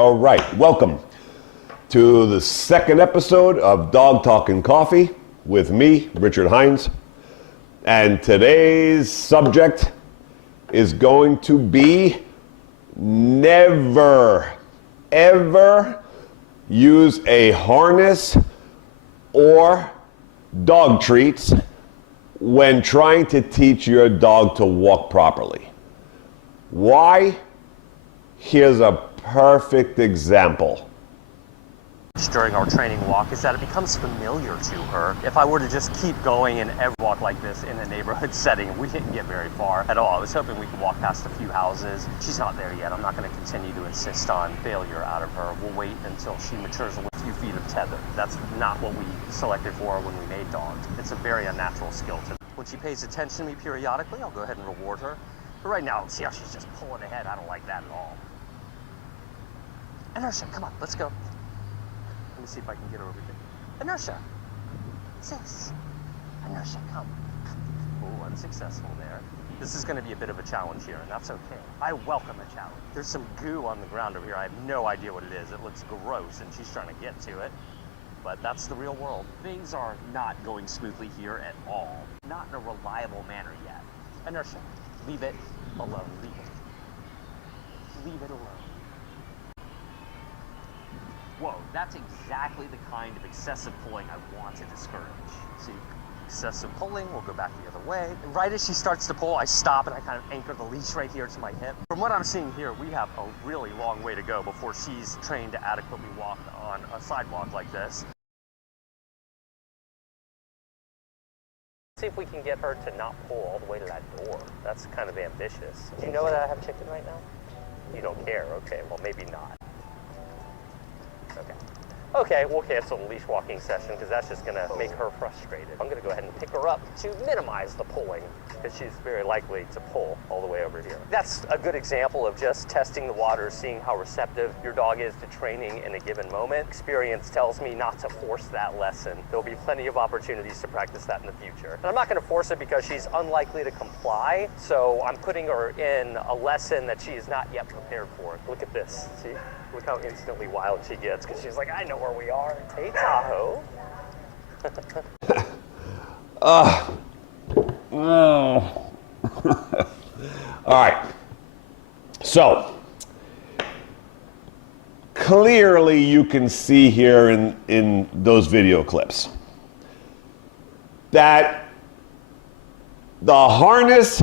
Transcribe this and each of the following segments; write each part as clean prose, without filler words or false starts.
All right, welcome to the second episode of Dog Talking Coffee with me, Richard Hines. And today's subject is going to be never, ever use a harness or dog treats when trying to teach your dog to walk properly. Why? Here's a perfect example. During our training walk is that it becomes familiar to her. If I were to just keep going and ever walk like this in a neighborhood setting, we didn't get very far at all. I was hoping we could walk past a few houses. She's not there yet. I'm not going to continue to insist on failure out of her. We'll wait until she matures with a few feet of tether. That's not what we selected for her when we made dogs. It's a very unnatural skill to them. When she pays attention to me periodically, I'll go ahead and reward her. But right now, see how she's just pulling ahead? I don't like that at all. Inertia, come on, let's go. Let me see if I can get her over here. Inertia. Sis. Inertia, come. Oh, unsuccessful there. This is going to be a bit of a challenge here, and that's okay. I welcome a challenge. There's some goo on the ground over here. I have no idea what it is. It looks gross, and she's trying to get to it. But that's the real world. Things are not going smoothly here at all. Not in a reliable manner yet. Inertia. Leave it alone. Leave it. Leave it alone. Whoa, that's exactly the kind of excessive pulling I want to discourage. See, excessive pulling, we'll go back the other way. And right as she starts to pull, I stop and I kind of anchor the leash right here to my hip. From what I'm seeing here, we have a really long way to go before she's trained to adequately walk on a sidewalk like this. See if we can get her to not pull all the way to that door. That's kind of ambitious. Do you know that I have chicken right now? You don't care, okay, well maybe not. Okay, we'll cancel the leash walking session because that's just going to make her frustrated. I'm going to go ahead and pick her up to minimize the pulling because she's very likely to pull all the way over here. That's a good example of just testing the waters, seeing how receptive your dog is to training in a given moment. Experience tells me not to force that lesson. There'll be plenty of opportunities to practice that in the future. And I'm not going to force it because she's unlikely to comply, so I'm putting her in a lesson that she is not yet prepared for. Look at this, see? Look how instantly wild she gets because she's like, I know where we are. Hey, Tahoe. All right. So, clearly you can see here in those video clips that the harness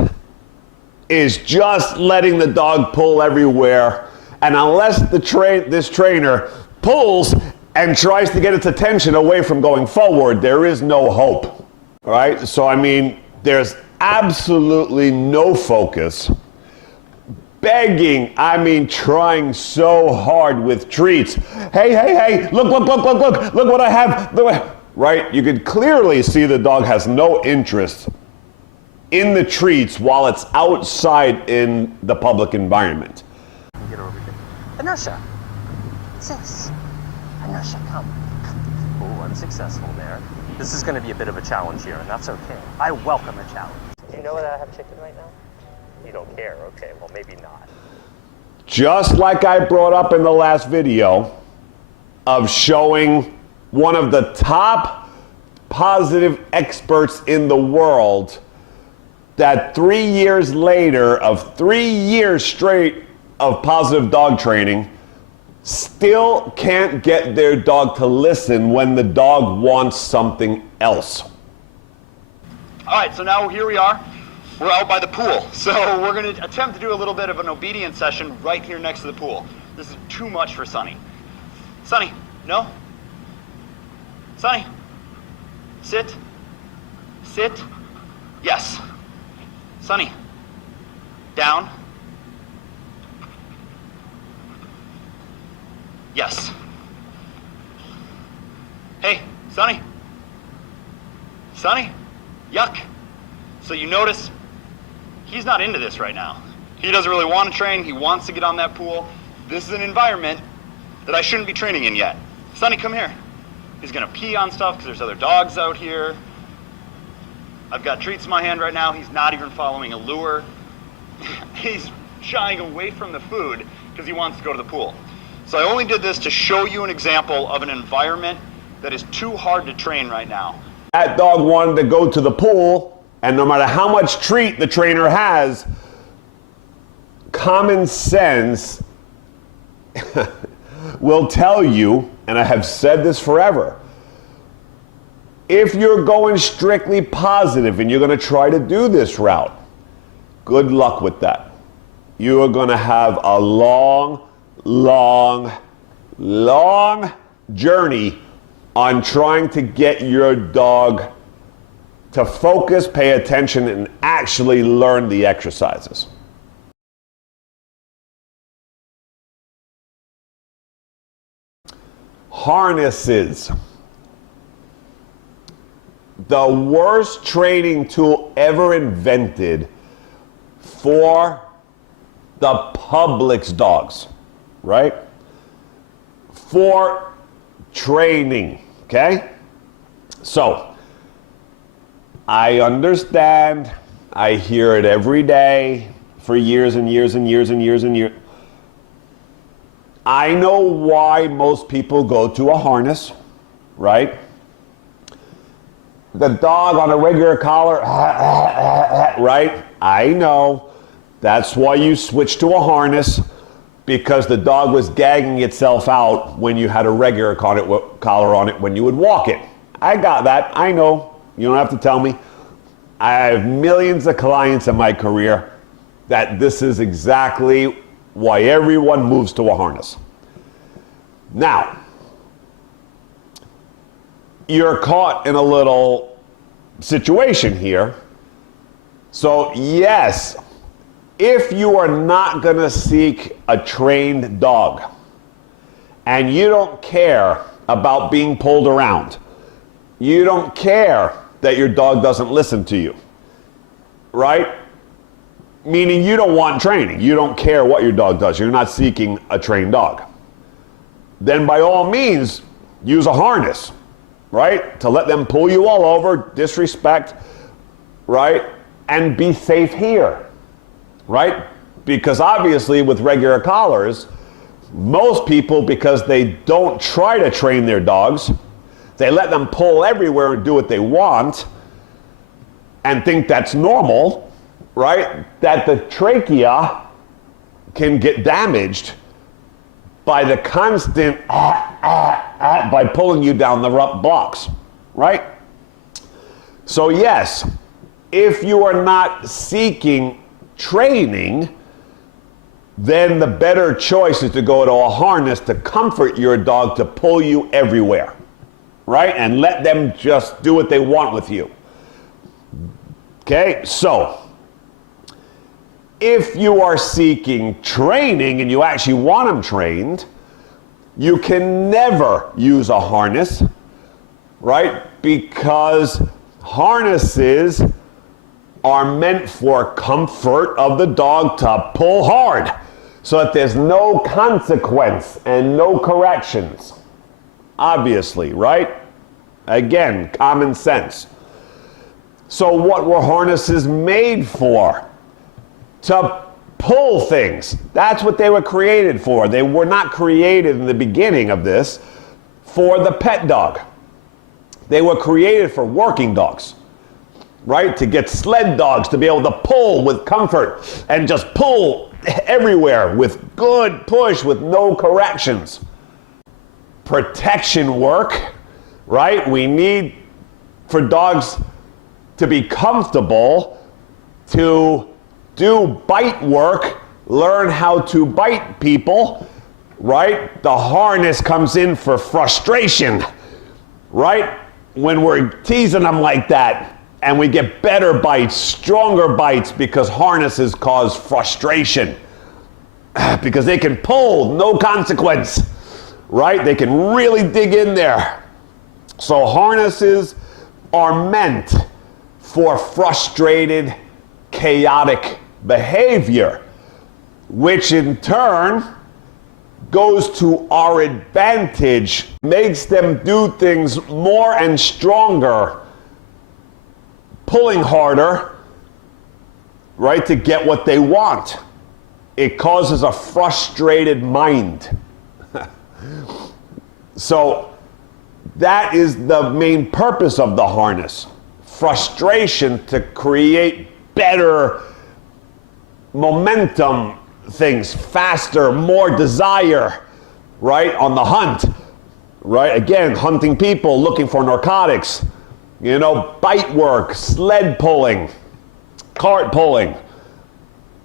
is just letting the dog pull everywhere. And unless this trainer pulls and tries to get its attention away from going forward, there is no hope, all right? So, I mean, there's absolutely no focus. Begging, I mean, trying so hard with treats. Hey, look what I have, right? You could clearly see the dog has no interest in the treats while it's outside in the public environment. Get her over here. Inertia. Sis. Inertia, come. Oh, unsuccessful there. This is going to be a bit of a challenge here, and that's okay. I welcome a challenge. Do you know that I have chicken right now? You don't care. Okay, well, maybe not. Just like I brought up in the last video of showing one of the top positive experts in the world that 3 years later of 3 years straight of positive dog training still can't get their dog to listen when the dog wants something else. All right, so now here we are. We're out by the pool. So we're going to attempt to do a little bit of an obedience session right here next to the pool. This is too much for Sunny. Sunny, no? Sunny, sit. Sit. Yes. Sunny, down. Yes. Hey, Sunny. Sunny, yuck. So you notice he's not into this right now. He doesn't really want to train. He wants to get on that pool. This is an environment that I shouldn't be training in yet. Sunny, come here. He's gonna pee on stuff because there's other dogs out here. I've got treats in my hand right now. He's not even following a lure. He's shying away from the food because he wants to go to the pool. So I only did this to show you an example of an environment that is too hard to train right now. That dog wanted to go to the pool, and no matter how much treat the trainer has, common sense will tell you, and I have said this forever, if you're going strictly positive and you're going to try to do this route, good luck with that. You are going to have a long, long, long journey on trying to get your dog to focus, pay attention, and actually learn the exercises. Harnesses. The worst training tool ever invented for the public's dogs, right? For training, okay? So, I understand, I hear it every day for years and years and years and years and years. I know why most people go to a harness, right? The dog on a regular collar, right? I know. That's why you switch to a harness, because the dog was gagging itself out when you had a regular collar on it when you would walk it. I got that. I know. You don't have to tell me. I have millions of clients in my career that this is exactly why everyone moves to a harness. Now, you're caught in a little situation here. So yes, if you are not going to seek a trained dog and you don't care about being pulled around, you don't care that your dog doesn't listen to you, right? Meaning you don't want training. You don't care what your dog does. You're not seeking a trained dog. Then by all means, use a harness, right? To let them pull you all over, disrespect, right? And be safe here, right? Because obviously with regular collars, most people, because they don't try to train their dogs, they let them pull everywhere and do what they want and think that's normal, right? That the trachea can get damaged by the constant by pulling you down the rough blocks, right? So yes, if you are not seeking training, then the better choice is to go to a harness to comfort your dog to pull you everywhere, right? And let them just do what they want with you. Okay, so if you are seeking training and you actually want them trained, you can never use a harness, right? Because harnesses are meant for comfort of the dog to pull hard so that there's no consequence and no corrections. Obviously, right? Again, common sense. So what were harnesses made for? To pull things. That's what they were created for. They were not created in the beginning of this for the pet dog. They were created for working dogs, right? To get sled dogs to be able to pull with comfort and just pull everywhere with good push with no corrections. Protection work, right? We need for dogs to be comfortable to do bite work, learn how to bite people, right? The harness comes in for frustration, right? When we're teasing them like that and we get better bites, stronger bites, because harnesses cause frustration. Because they can pull, no consequence, right? They can really dig in there. So harnesses are meant for frustrated, chaotic behavior, which in turn goes to our advantage, makes them do things more and stronger, pulling harder, right, to get what they want. It causes a frustrated mind. So that is the main purpose of the harness. Frustration to create better momentum things, faster, more desire, right? On the hunt, right? Again, hunting people, looking for narcotics, you know, bite work, sled pulling, cart pulling.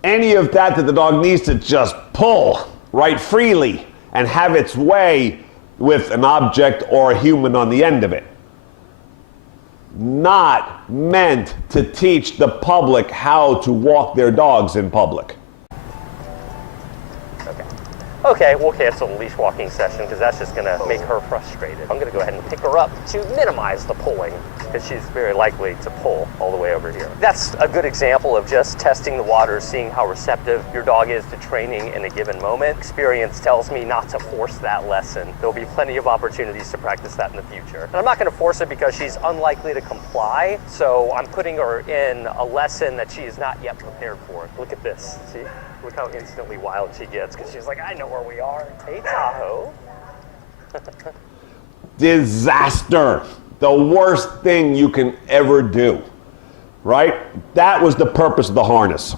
Any of that the dog needs to just pull right freely and have its way with an object or a human on the end of it. Not meant to teach the public how to walk their dogs in public. Okay, we'll cancel the leash walking session because that's just gonna make her frustrated. I'm gonna go ahead and pick her up to minimize the pulling because she's very likely to pull all the way over here. That's a good example of just testing the waters, seeing how receptive your dog is to training in a given moment. Experience tells me not to force that lesson. There'll be plenty of opportunities to practice that in the future. And I'm not gonna force it because she's unlikely to comply, so I'm putting her in a lesson that she is not yet prepared for. Look at this, see? Look how instantly wild she gets because she's like, I know where we are. Hey, Tahoe. Disaster. The worst thing you can ever do, right? That was the purpose of the harness.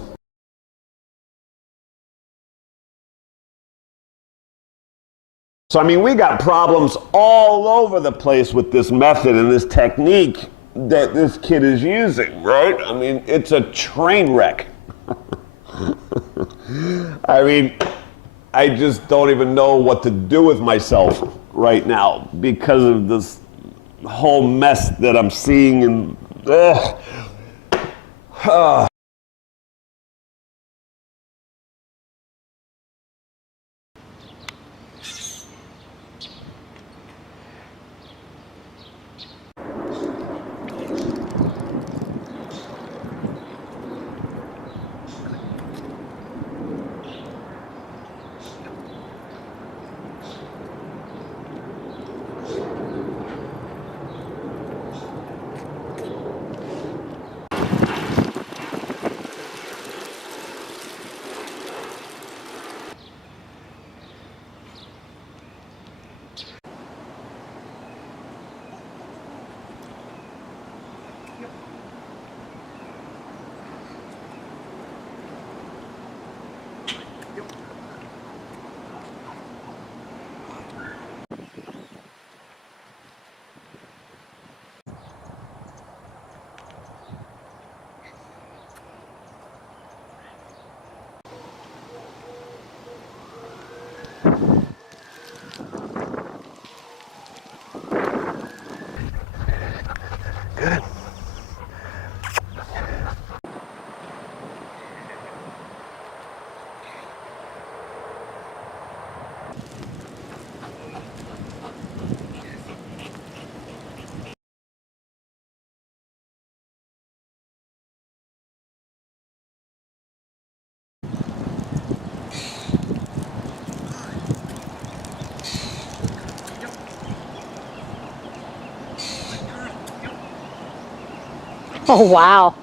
So, I mean, we got problems all over the place with this method and this technique that this kid is using, right? I mean, it's a train wreck. I mean, I just don't even know what to do with myself right now because of this whole mess that I'm seeing and good. Oh, wow.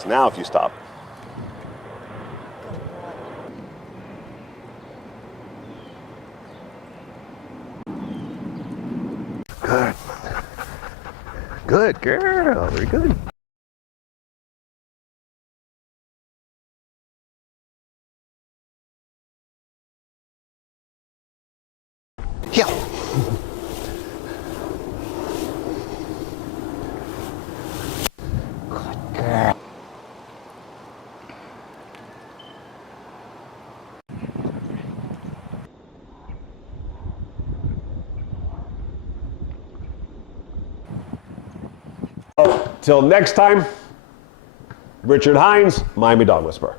Because now if you stop. Good. Good girl. Very good. Yeah. Good girl. Till next time, Richard Hines, Miami Dog Whisperer.